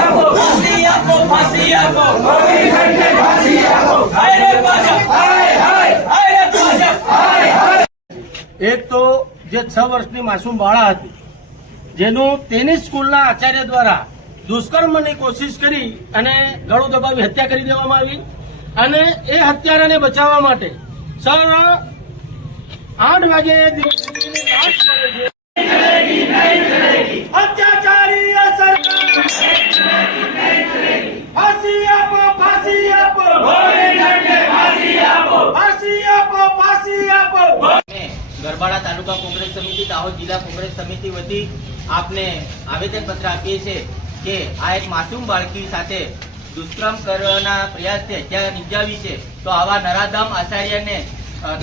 આપો તો જે છ વર્ષની માસૂમ બાળા હતી, જેનું તેની સ્કૂલના આચાર્ય દ્વારા દુષ્કર્મની કોશિશ કરી અને ગળું દબાવી હત્યા કરી દેવામાં આવી અને એ હત્યારાને બચાવવા માટે સર આઠ વાગે આપો ફાંસી આપો. ગરબાડા તાલુકા કોંગ્રેસ સમિતિ દાહોદ જિલ્લા કોંગ્રેસ સમિતિ વતી આપને આવેદન પત્ર આપીએ છીએ કે આ એક માસૂમ બાળકી સાથે દુષ્કર્મ કરવાના પ્રયાસથી હત્યા નિપજાવી છે. તો આવા નરાધમ આચાર્યને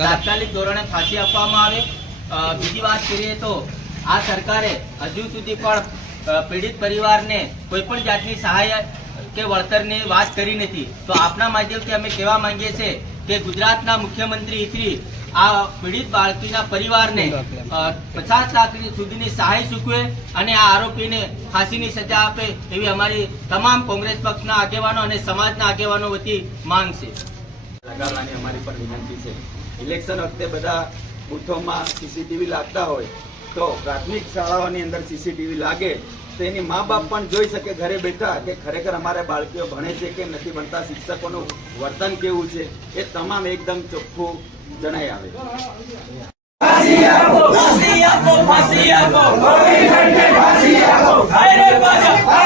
તાત્કાલિક ધોરણે ફાંસી આપવામાં આવે. બીજી વાત કરીએ તો આ સરકારે હજુ સુધી પણ પીડિત પરિવારને કોઈ પણ જાતની સહાય કે વળતરની વાત કરી નથી. તો આપના માધ્યમથી અમે કહેવા માંગીએ છીએ કે ગુજરાતના મુખ્યમંત્રી શ્રી આ પીડિત બાળકીના પરિવારને પચાસ લાખ સુધીની સહાય ચૂકવે અને આ આરોપીને ફાંસીની સજા આપે એવી અમારી તમામ કોંગ્રેસ પક્ષના આગેવાનો અને સમાજના આગેવાનો વતી માંગ છે. લગાવવાની અમારી પણ વિનંતી છે. ઇલેક્શન વખતે બધા બુથોમાં સીસીટીવી લાગતા હોય તો પ્રાથમિક શાળાઓની અંદર સીસીટીવી લાગે, તો એની મા બાપ પણ જોઈ શકે ઘરે બેઠા કે ખરેખર અમારે બાળકીઓ ભણે છે કે નથી ભણતા, શિક્ષકોનું વર્તન કેવું છે, એ તમામ એકદમ ચોખ્ખું જણાઈ આવે. ફાંસી આપો ફાંસી આપો હાય આપો. રે ભાજપ